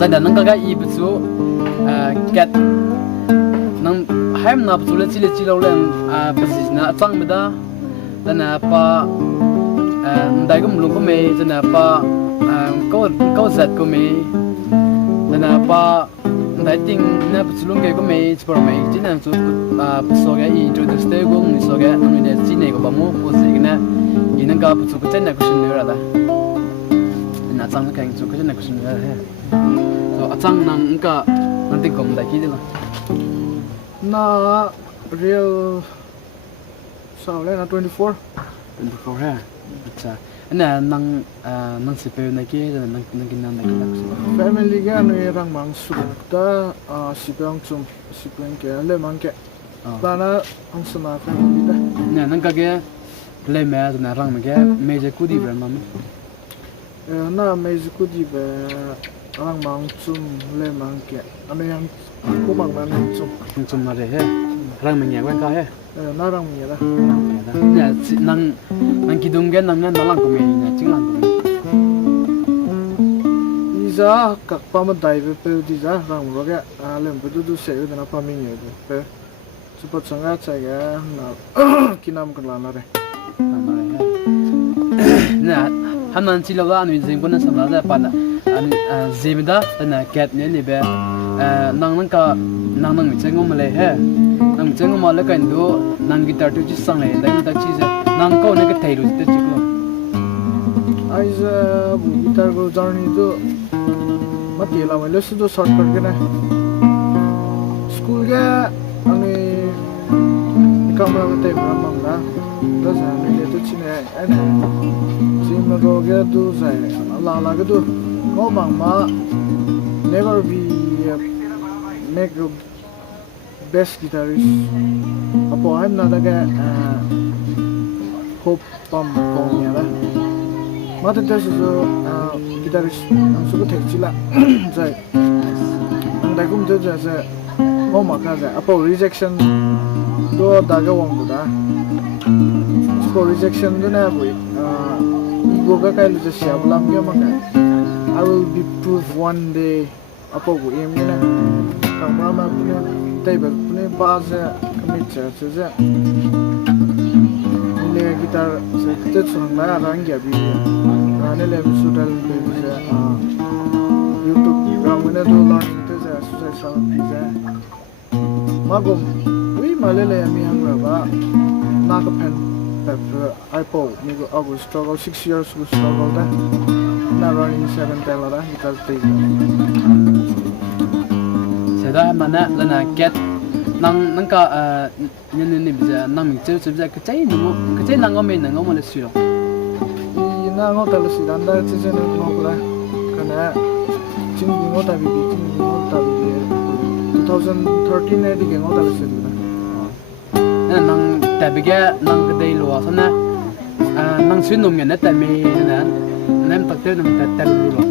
在那能个一不足get 能还拿不出来几楼人不是那长不的，在那把大个木龙个没，在那把高set个没，在那把大顶那不出龙个没，是不没，今年做不说个introduce 的个你说个，你那今年个把么不是个呢，你那个不出个真那个是哪的，那长个看做个真那个是哪的。Acang nang ka nanti kom dah kiri lah. Na real soalnya na 24 ha. Acha. Ana nang sipe na ki nang kinan na ki. family ga no rang mang su ta sipang chum sipang ke le mang ke bana ang sama family da Na nang ka ke le me na rang me ke me je kudi bra mam. na me ju ku di ba rang mang chum le mang ke ano yang ko mang man Chum na re he. Rang me nya ka he. na rang mi da Na nang kidung gen nang na lang ko me na ching lang ko me. iza kak pa ma dai pe di za rang ro ga lem bu du se yu na pa mi ye pe chupa changa cha ga na kinam kan la na re Na hanan chi lo ga anu jing ko na sam la da pa na anu zimda na cat ne ni be nang ka nang mi cheng mo le he nang cheng mo le kan do nang guitar tu chi sang le da ta chi za nang ko ne ka thai ru ta chi ko aiza bu guitar go journey to mati la le su do short kar ke na school ga ani kamera ma te ma mam na da sa ne le to chi ne ana chi ma go ga do sa la ga do ko mang ma never be make a best guitarist apo I'm not a hope pam kong ya la mata das is guitarist ang suko tekchila jai ang dai kum je se o ma ka ja apo rejection do daga wang da so rejection do na boy ego ga kai lu je shablam ge ma ka I will be proof one day apo go em na kamera ma pune table pune baza commit se le guitar se te chung la rang ya bi ne le sudal be se YouTube ram ne do learning te se sa bi se magum wi malele mi hang ra ba na ka pen iPod ni go August struggle 6 years go struggle da na running 7 tell da guitar te seda mana lana cat nang ka ni bi za nang mi chu chu za ka chai ni mo ka chai nang me nang mo le su lo na ngo ta lu si dan da chi chen ngo ko la kana ching ngo ta bi 2013 ne di ngo ta lu si na nang ta bi ga nang ka dai lo sa na nang su nom ne ta me na nem tak te nang ta lu lo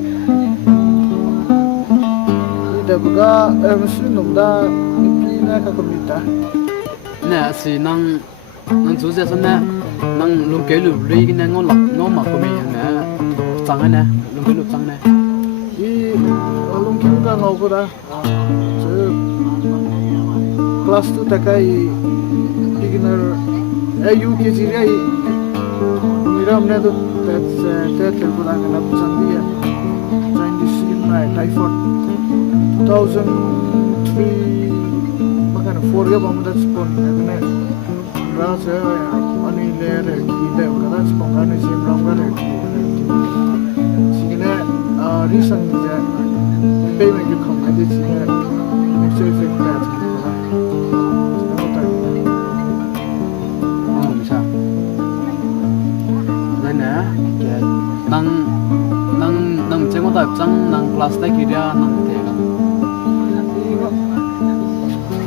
ida buga su nom da ki na ka komita na si nang chu za sa na nang lung ke lu ri na ngo ma ko me na chang na lung ke lu chang na I lung ki ka ngo ko da class 2 ta kai beginner UKG ai miram ne to that ko da na chandi ya join this in my typhoid 2003 makana 4 ga bam da spon ne ra se ani le re ki da ka da spon ga ne sim ram ga ne sine recent ja payment you come I did see next effect that nang cheng mo ta chang nang class ta ki dia nang te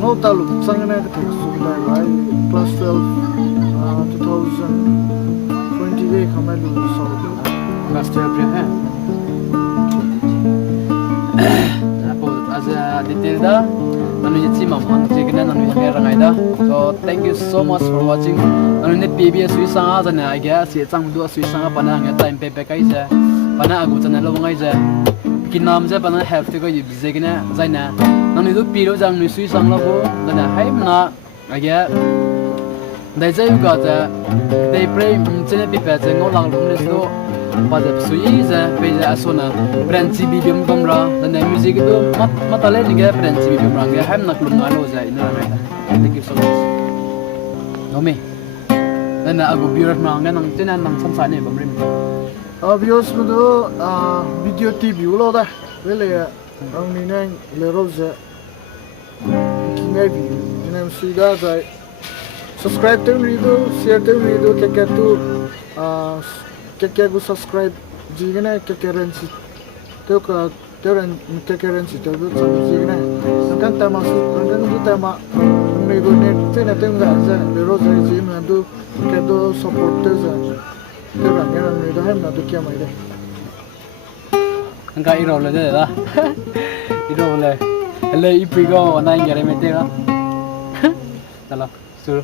no talu sang na ka su da lai class 12 2020 kamalu so class 12 pre hai apo da anu ye chi mam hang che gna anu ye rangai da so thank you so much for watching anu ne pbs sui sanga jana agya si chang du sui sanga pana nga time pe pe kai ja pana agu chana lo ngai ja kinam ja pana have to go yib je gna zaina anu du pi lo jang ni sui sang lo bo dana haim na agya dai ja yu ga ja dai pray chene pi pe chang lang lu ne so ba ja sui ja pe ja asona brand chi bi bim dom ra dana music du mat ale ni ga brand chi bi bim ra ga haim na klum na lo ja ina ra thank you so much no me dana agu birat ma nga nang chena nang sam sa ne bam rim viewers mo do video tv ulo da wele ang ni nang le roze kingai vi nem sida dai subscribe to video share to video ke tu ke gu subscribe ji gna ke currency to ka teran ke currency to bu ji gna kan ta ma su kan du ta ma me go net tena tem ga za le roze ji na du ke do support te za teran ya me do hem na du kya mai de ang ka iro le de da iro le ipi go na ngare me te ga tala sur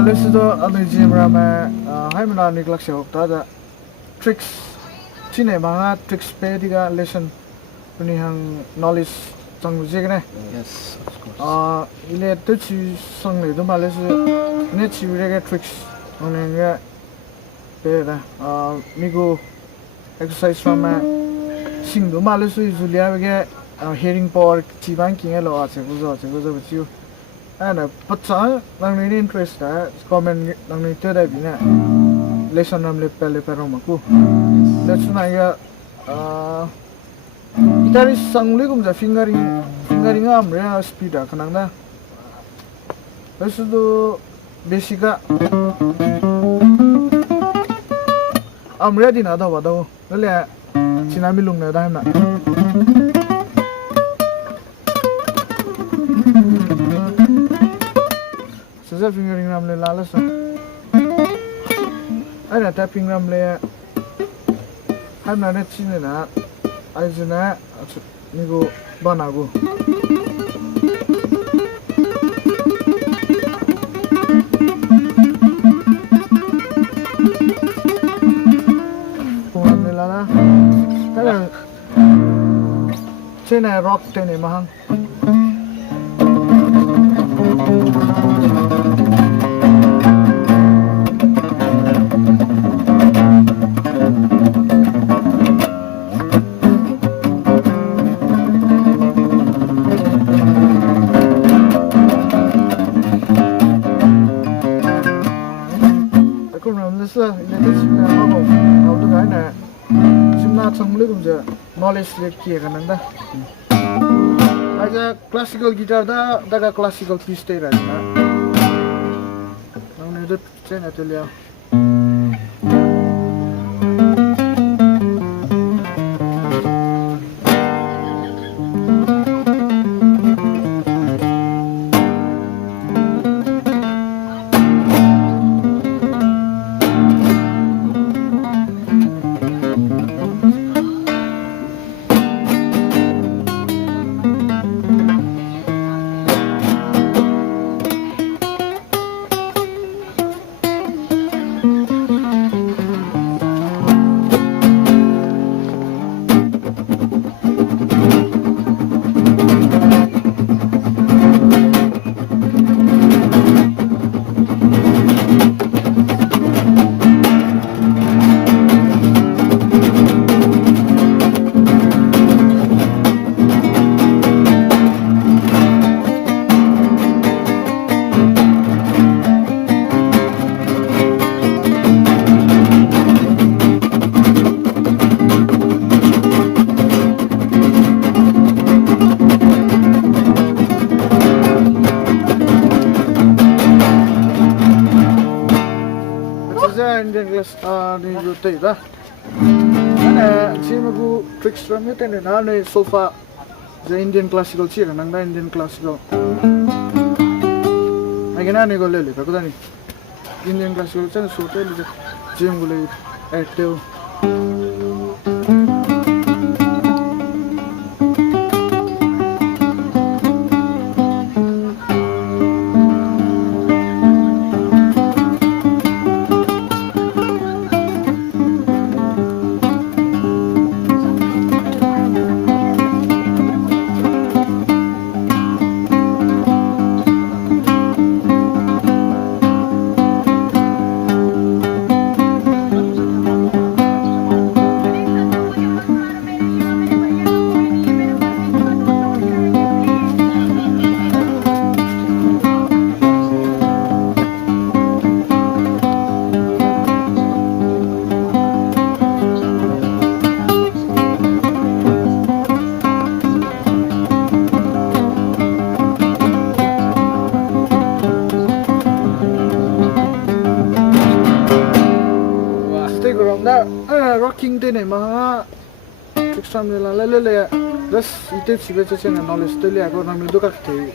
Alesido anu jimra me haimna niklak se hokta da tricks chine manga tricks pe diga lesson ni hang knowledge chang jegne yes of course ile to chi sang le do males ne chi rega tricks onenga pe da migo exercise from sing do males julia ge hearing power chi bang king lo a che go chiu ana patsa nang ni interest da comment nang ni te da bina lesson nam le pele pero maku lesson aya guitarist sangli kum ja fingering am re speed da kanang da lesu do basica am ready na da wa da le chinami lung na da na fingering ram le la sa ai na tapping ram le ha na ne chine na ai jena ni go bana go ko ne la na ta chene rock tene mahang knowledge le kiye kananda aja classical guitar da daga classical piece te ra na nang ne de chen atelier Indian class ni go te da ana chimagu tricks from it and na ne sofa the Indian classical chi nang da Indian classical agena ne go le ka ko ni Indian classical chen so te le gym go le active rocking de ne ma exam la le das ite chibe che na knowledge de le ko na mi do ka te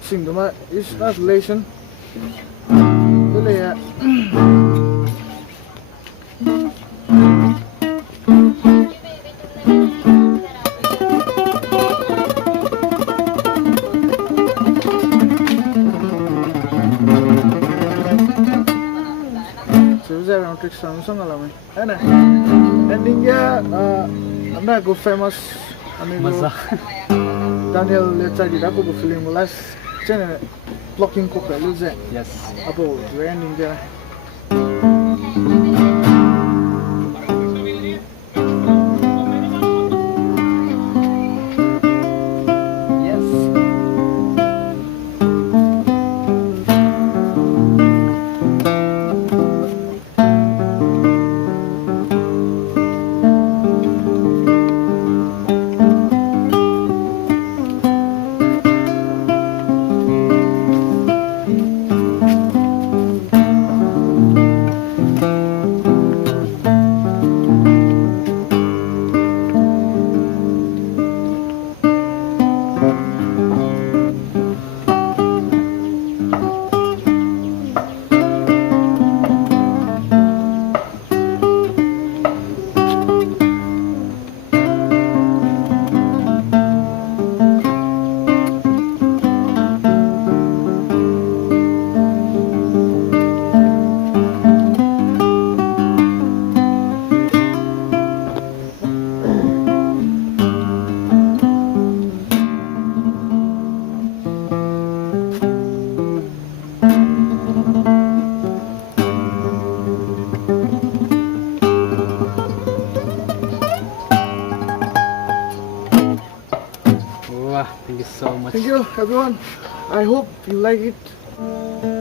sing do ma is not relation le ya tricks from song alame है ना ending ya हमने को famous हमें मजा Daniel लेचारी रा को film last चेने blocking को पहले से yes अब वो ending ya Thank you so much. Thank you everyone. I hope you like it.